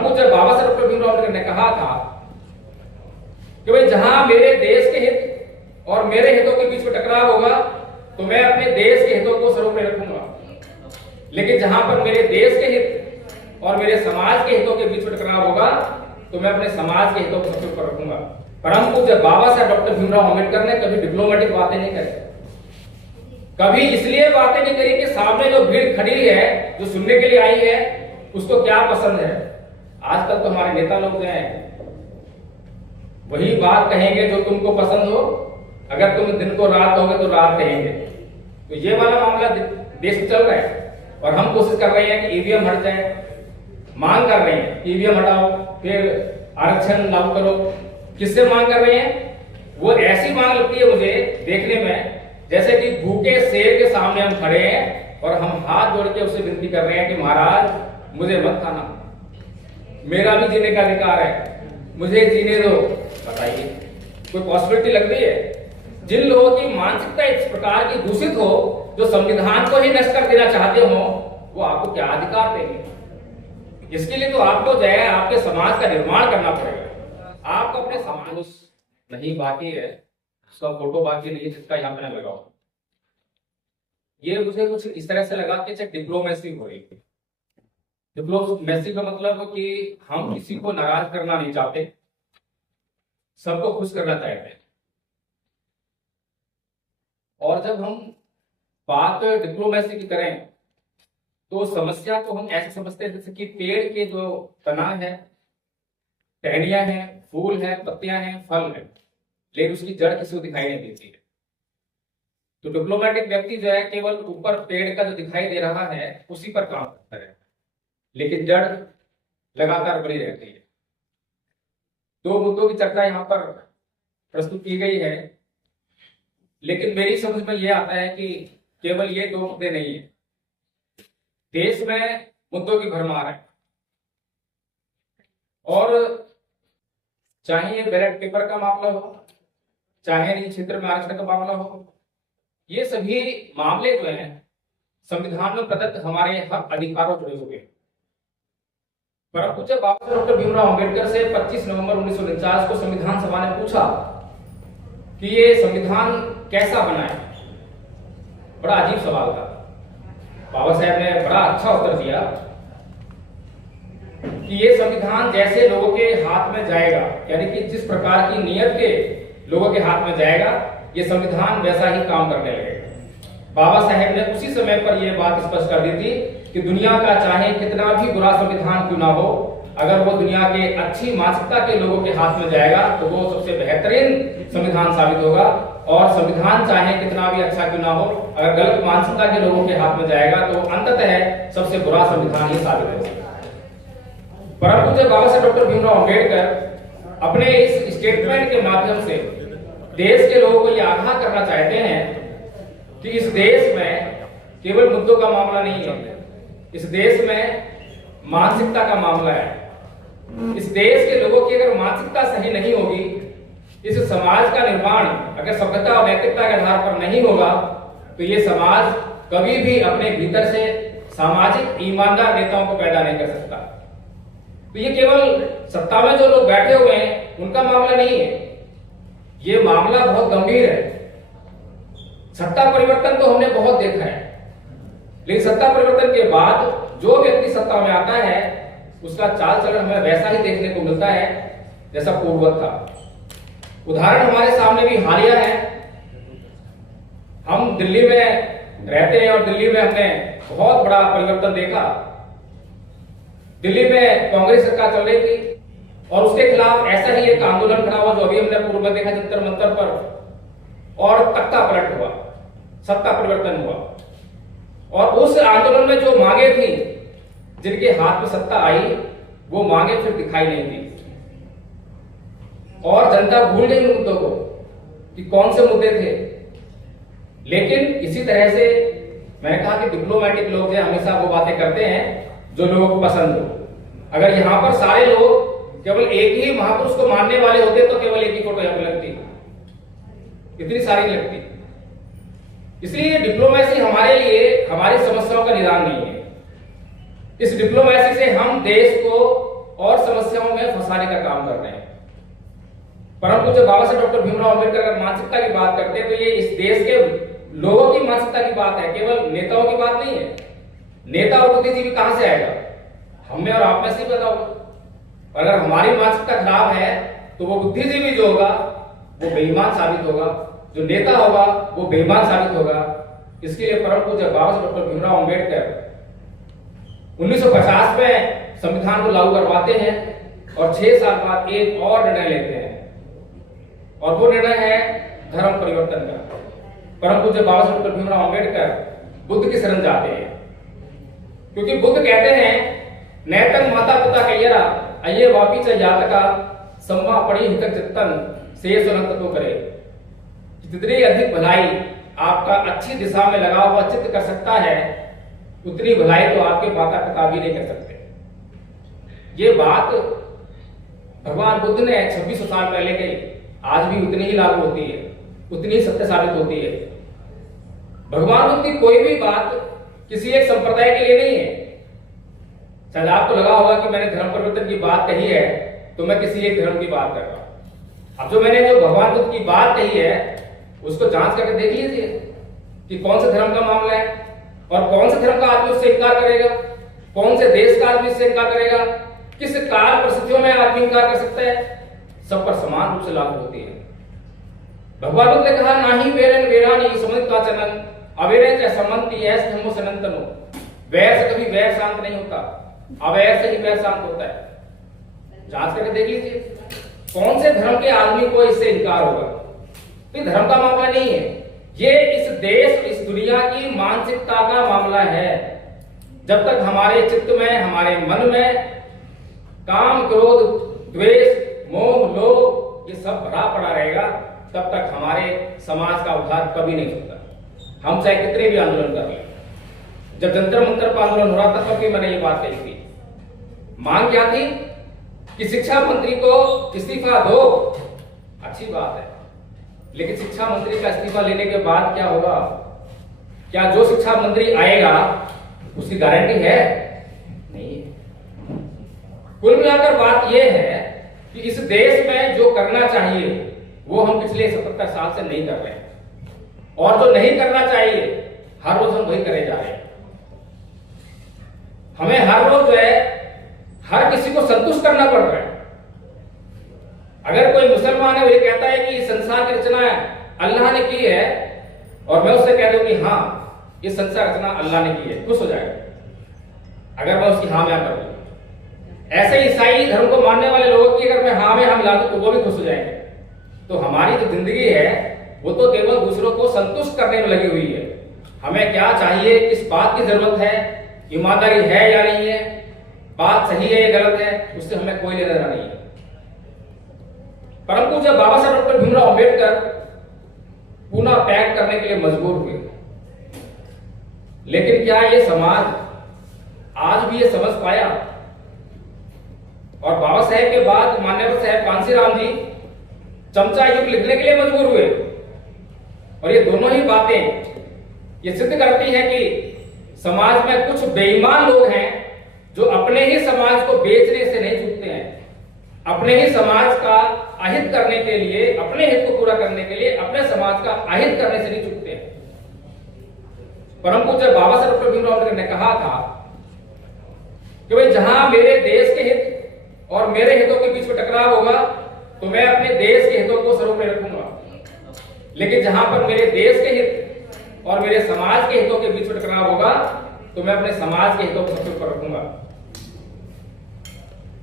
परम पूज्य बाबा साहब डॉक्टर भीमराव अम्बेडकर ने कहा था कि भाई जहां मेरे देश के हित और मेरे हितों के बीच में टकराव होगा तो मैं अपने देश के हितों को सर्वोपरि रखूंगा, लेकिन जहां पर मेरे देश के हित और मेरे समाज के हितों के बीच में टकराव होगा तो मैं अपने समाज के हितों को सबसे ऊपर रखूंगा। परम पूज्य बाबा साहब डॉक्टर भीमराव अम्बेडकर ने कभी डिप्लोमेटिक बातें नहीं करी, कभी इसलिए बातें नहीं करी कि सामने जो भीड़ खड़ी है, जो सुनने के लिए आई है, उसको क्या पसंद है। आजकल तो हमारे नेता लोग जो हैं वही बात कहेंगे जो तुमको पसंद हो, अगर तुम दिन को रात कहोगे तो रात कहेंगे। तो ये वाला मामला देश में चल रहा है और हम कोशिश कर रहे हैं कि ईवीएम हट जाए, मांग कर रहे हैं ईवीएम हटाओ, फिर आरक्षण लागू करो। किससे मांग कर रहे हैं? वो ऐसी मांग लगती है मुझे देखने में जैसे कि भूखे शेर के सामने हम खड़े हैं और हम हाथ जोड़ के उससे विनती कर रहे हैं कि महाराज मुझे मत खाना, मेरा भी जीने का अधिकार है, मुझे जीने दो। बताइए कोई पॉसिबिलिटी लग रही है? जिन लोगों की मानसिकता इस प्रकार की दूषित हो, जो संविधान को ही नष्ट कर देना चाहते हो, वो आपको क्या अधिकार देंगे? इसके लिए तो आपको जो है आपके समाज का निर्माण करना पड़ेगा। आपको अपने समाज नहीं बाकी है, उसका फोटो बाकी नहीं है जिसका यहाँ पे लगाओ। ये मुझे कुछ इस तरह से लगा कि डिप्लोमेसी हो रही है। डिप्लोमेसी का मतलब कि हम किसी को नाराज करना नहीं चाहते, सबको खुश करना चाहते हैं। और जब हम बात डिप्लोमेसी की करें तो समस्या को हम ऐसे समझते हैं जैसे कि पेड़ के जो तना है, टहनियां हैं, फूल है, पत्तियां हैं, फल है, लेकिन उसकी जड़ किसी को दिखाई नहीं देती है। तो डिप्लोमेटिक व्यक्ति जो है केवल ऊपर पेड़ का जो दिखाई दे रहा है उसी पर काम करता है, लेकिन जड़ लगातार बनी रहती है। दो मुद्दों की चर्चा यहाँ पर प्रस्तुत की गई है, लेकिन मेरी समझ में यह आता है कि केवल ये दो मुद्दे नहीं है, देश में मुद्दों की भरमार है। और चाहे ये बैलेट पेपर का मामला हो, चाहे निजी क्षेत्र में आरक्षण का मामला हो, ये सभी मामले जो हैं संविधान में प्रदत्त हमारे हक अधिकारों जुड़े हुए हैं। परम पूज्य बाबा साहब डॉक्टर भीमराव अम्बेडकर से 25 नवंबर 1949 को संविधान सभा ने पूछा कि ये संविधान कैसा बना है। बड़ा अजीब सवाल था। बाबा साहब ने बड़ा अच्छा उत्तर दिया कि ये संविधान जैसे लोगों के हाथ में जाएगा, यानी कि जिस प्रकार की नीयत के लोगों के हाथ में जाएगा, ये संविधान वैसा ही काम करने लगेगा। बाबा साहब ने उसी समय पर यह बात स्पष्ट कर दी थी कि दुनिया का चाहे कितना भी बुरा संविधान क्यों ना हो, अगर वो दुनिया के अच्छी मानसिकता के लोगों के हाथ में जाएगा तो वो सबसे बेहतरीन संविधान साबित होगा। और संविधान चाहे कितना भी अच्छा क्यों ना हो, अगर गलत मानसिकता के लोगों के हाथ में जाएगा तो अंततः सबसे बुरा संविधान ही साबित होगा। परम पूज्य बाबा साहब डॉक्टर भीमराव अम्बेडकर अपने इस स्टेटमेंट के माध्यम से देश के लोगों को यह आगाह करना चाहते हैं कि इस देश में केवल मुद्दों का मामला नहीं है, इस देश में मानसिकता का मामला है। इस देश के लोगों की अगर मानसिकता सही नहीं होगी, इस समाज का निर्माण अगर सभ्यता और नैतिकता के आधार पर नहीं होगा, तो ये समाज कभी भी अपने भीतर से सामाजिक ईमानदार नेताओं को पैदा नहीं कर सकता। तो ये केवल सत्ता में जो लोग बैठे हुए हैं उनका मामला नहीं है, ये मामला बहुत गंभीर है। सत्ता परिवर्तन तो हमने बहुत देखा है, लेकिन सत्ता परिवर्तन के बाद जो व्यक्ति सत्ता में आता है उसका चाल चलन हमें वैसा ही देखने को मिलता है जैसा पूर्ववत था। उदाहरण हमारे सामने भी हालिया है। हम दिल्ली में रहते हैं और दिल्ली में हमने बहुत बड़ा परिवर्तन देखा। दिल्ली में कांग्रेस सरकार चल रही थी और उसके खिलाफ ऐसा ही एक आंदोलन खड़ा हुआ जो अभी हमने पूर्व में देखा जंतर मंतर पर, और तख्ता पलट हुआ, सत्ता परिवर्तन हुआ। और उस आंदोलन में जो मांगे थी, जिनके हाथ में सत्ता आई, वो मांगे फिर दिखाई नहीं दी और जनता भूल गई उन मुद्दों को कि कौन से मुद्दे थे। लेकिन इसी तरह से मैंने कहा कि डिप्लोमेटिक लोग जो हमेशा वो बातें करते हैं जो लोगों को पसंद हो। अगर यहां पर सारे लोग केवल एक ही महापुरुष को मानने वाले होते तो केवल एक ही फोटो यहां पर लगती, इतनी सारी लगती। इसलिए डिप्लोमेसी हमारे लिए हमारी समस्याओं का निदान नहीं है। इस डिप्लोमेसी से हम देश को और समस्याओं में फंसाने का काम कर रहे हैं। परंतु जब बाबा साहब डॉक्टर भीमराव अम्बेडकर अगर मानसिकता की बात करते हैं तो ये इस देश के लोगों की मानसिकता की बात है, केवल नेताओं की बात नहीं है। नेता और बुद्धिजीवी कहां से आएगा? हम में और आप में से पैदा होगा। अगर हमारी मानसिकता खराब है तो वो बुद्धिजीवी जो होगा वो बेईमान साबित होगा, जो नेता होगा वो बेईमान साबित होगा। इसके लिए परम पूज्य बाबा साहब डॉक्टर भीमराव अम्बेडकर 1950 में संविधान को लागू करवाते हैं और 6 साल बाद एक और निर्णय लेते हैं, और वो निर्णय है धर्म परिवर्तन का। परम पूज्य बाबा साहब डॉक्टर भीमराव अम्बेडकर बुद्ध की शरण जाते हैं, क्योंकि बुद्ध कहते हैं नैतंग माता पिता कैयरा अये वापी च यातका सम्मा पड़ी हितक चित्तन शेष अनंत तो करे। जितनी अधिक भलाई आपका अच्छी दिशा में लगा हुआ चित्त कर सकता है, उतनी भलाई तो आपके माता पिता भी नहीं कर सकते। ये बात भगवान बुद्ध ने 2600 साल पहले कही, आज भी उतनी ही लागू होती है, उतनी ही सत्य साबित होती है। भगवान बुद्ध की कोई भी बात किसी एक संप्रदाय के लिए नहीं है। शायद आपको लगा होगा कि मैंने धर्म परिवर्तन की बात कही है तो मैं किसी एक धर्म की बात कर रहा हूं। अब जो मैंने जो भगवान बुद्ध की बात कही है उसको जांच करके देख लीजिए कि कौन से धर्म का मामला है और कौन से धर्म का आदमी उससे इनकार करेगा, कौन से देश का आदमी इससे इनकार करेगा, किस काल परिस्थितियों में आदमी इनकार कर सकता है। सब पर समान रूप से लागू होती है। भगवान बुद्ध ने कहा नाही वेरन वेरानी समझ का चलन अवेरे च समंति ऐस धर्मो सनातनो। वैर से कभी वैर शांत नहीं होता, अवैर से ही वैर शांत होता है। जांच करके देख लीजिए कौन से धर्म के आदमी को इससे इनकार होगा। तो धर्म का मामला नहीं है, ये इस देश इस दुनिया की मानसिकता का मामला है। जब तक हमारे चित्त में हमारे मन में काम क्रोध द्वेष मोह लोभ ये सब भरा पड़ा रहेगा, तब तक हमारे समाज का उद्धार कभी नहीं होता। हम चाहे कितने भी आंदोलन कर लें। जब जंतर मंतर पर आंदोलन हो रहा था तब भी मैंने ये बात कही थी। मांग क्या थी कि शिक्षा मंत्री को इस्तीफा दो, अच्छी बात है, लेकिन शिक्षा मंत्री का इस्तीफा लेने के बाद क्या होगा? क्या जो शिक्षा मंत्री आएगा उसकी गारंटी है? नहीं। कुल मिलाकर बात यह है कि इस देश में जो करना चाहिए वो हम पिछले 77 साल से नहीं कर रहे हैं, और जो नहीं करना चाहिए हर रोज हम वही करे जा रहे हैं। हमें हर रोज जो है हर किसी को संतुष्ट करना पड़ रहा है। अगर कोई मुसलमान है वो ये कहता है कि संसार की रचना अल्लाह ने की है, और मैं उससे कह दूं कि हाँ ये संसार रचना अल्लाह ने की है, खुश हो जाएगा अगर मैं उसकी हाँ में कर दूं। ऐसे ईसाई धर्म को मानने वाले लोगों की अगर मैं हाँ में हम ला दूं तो वो भी खुश हो जाएंगे। तो हमारी जो जिंदगी है वो तो केवल दूसरों को संतुष्ट करने में लगी हुई है। हमें क्या चाहिए, किस बात की जरूरत है, ईमानदारी है या नहीं है, बात सही है या गलत है, उससे हमें कोई लेना देना नहीं है। परंतु जब बाबा साहब डॉक्टर भीमराव अम्बेडकर पूना पैक करने के लिए मजबूर हुए, लेकिन क्या ये समाज आज भी ये समझ पाया? और बाबा साहेब के बाद माननीय साहेब कांसीराम जी चमचा युग लिखने के लिए मजबूर हुए, और ये दोनों ही बातें ये सिद्ध करती है कि समाज में कुछ बेईमान लोग हैं जो अपने ही समाज को बेचने से नहीं चूकते हैं, अपने ही समाज का अहित करने के लिए, अपने हित को पूरा करने के लिए अपने समाज का अहित करने से नहीं चूकते हैं। परम पूज्य बाबा साहब डॉक्टर भीमराव अम्बेडकर ने कहा था कि भाई जहां मेरे देश के हित और मेरे हितों के बीच में टकराव होगा तो मैं अपने देश के हितों को सर्वोपरि रखूंगा, लेकिन जहां पर मेरे देश के हित और मेरे समाज के हितों के बीच में टकराव होगा तो मैं अपने समाज के हितों को सबसे ऊपर रखूंगा।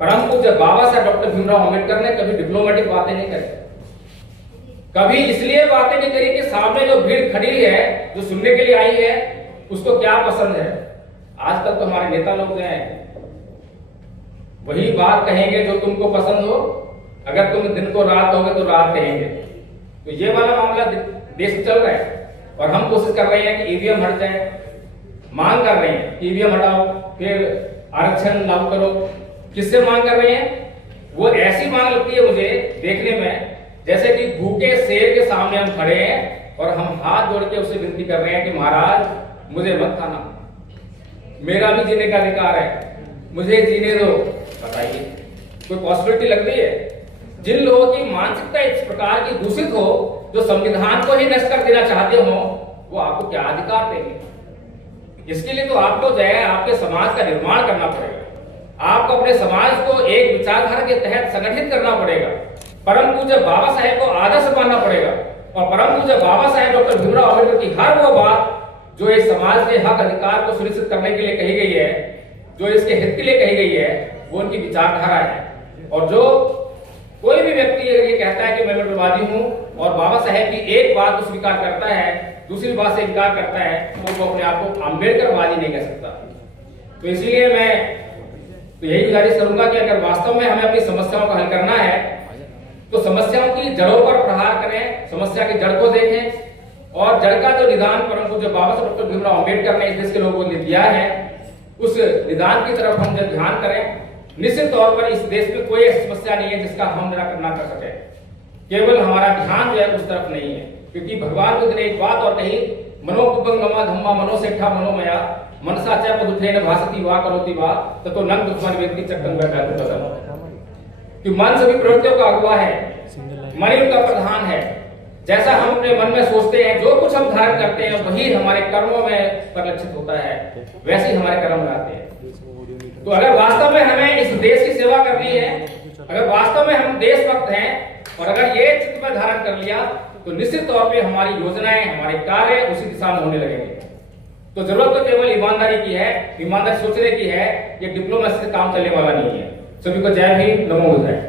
परम पूज्य बाबा साहब डॉक्टर भीमराव अम्बेडकर ने कभी डिप्लोमेटिक बातें नहीं करी, कभी इसलिए बातें नहीं करी कि सामने जो भीड़ खड़ी है, जो सुनने के लिए आई है, उसको क्या पसंद है। आजकल तो हमारे नेता लोग हैं वही बात कहेंगे जो तुमको पसंद हो, अगर तुम दिन को रात कहोगे तो रात कहेंगे। तो ये वाला मामला देश में चल रहा है, और हम कोशिश कर रहे हैं कि ईवीएम हट जाए, मांग कर रहे हैं कि ईवीएम हटाओ, फिर आरक्षण लागू करो। किससे मांग कर रहे हैं? वो ऐसी मांग लगती है मुझे देखने में जैसे कि भूखे शेर के सामने हम खड़े हैं और हम हाथ जोड़ के उससे विनती कर रहे हैं कि महाराज मुझे मत खाना, मेरा भी जीने का अधिकार है, मुझे जीने दो। बताइए कोई पॉसिबिलिटी लग रही है? जिन लोगों की मानसिकता इस प्रकार की दूषित हो, जो संविधान को ही नष्ट कर देना चाहते हो, वो आपको क्या अधिकार देंगे? इसके लिए तो आपको जो है आपके समाज का निर्माण करना पड़ेगा। आपको अपने समाज को एक विचारधारा के तहत संगठित करना पड़ेगा। परम पूज्य बाबा साहेब को आदर्श मानना पड़ेगा और परम पूज्य बाबा साहेब डॉक्टर भीमराव अम्बेडकर की हर वो बात जो इस समाज के हक अधिकार को सुनिश्चित करने के लिए कही गई है, जो इसके हित के लिए कही गई है, वो उनकी विचारधारा है। और जो कोई भी व्यक्ति ये कहता है कि मैं अम्बेडकरवादी हूं और बाबा साहेब की एक बात को स्वीकार करता है, दूसरी बात से इनकार करता है, तो वो अपने आप को अम्बेडकरवादी नहीं कह सकता। तो इसीलिए मैं तो यही गुजारिश करूंगा कि अगर वास्तव में हमें अपनी समस्याओं को हल करना है तो समस्याओं की जड़ों पर प्रहार करें, समस्या की जड़ को देखें और जड़ का जो निदान परम पूज्य बाबा साहब डॉक्टर भीमराव अम्बेडकर ने इस देश के लोगों को दिया है, उस निदान की तरफ हम जब ध्यान करें, निश्चित तौर पर इस देश में कोई ऐसी समस्या नहीं है जिसका हम निराकरण न कर सके। केवल हमारा ध्यान जो है उस तरफ नहीं है, क्योंकि भगवान बुद्ध ने एक बात और कही, मनोपुबंगमा धम्मा मनोसेठा मनोमया मनसा च पदुत्थेन भासति वा करोति वा ततो नंद दुष्मन व्यक्ति चक्कन बैठा। कि मन सभी प्रवृत्तियों का अगुवा है, मन उनका प्रधान है। जैसा हम अपने मन में सोचते हैं, जो कुछ हम धारण करते हैं, वही हमारे कर्मों में परिलक्षित होता है, वैसे ही हमारे कर्म रहते हैं। तो अगर वास्तव में हमें इस देश की सेवा करनी है, अगर वास्तव में हम देशभक्त हैं और अगर ये चित्त में धारण कर लिया, तो निश्चित तौर पे हमारी योजनाएं, हमारे कार्य उसी दिशा में होने लगेंगे। तो जरूरत तो केवल ईमानदारी की है, ईमानदारी सोचने की है, ये डिप्लोमेसी से काम चलने वाला नहीं है। सभी को जय भीम, नमो बुद्धाय।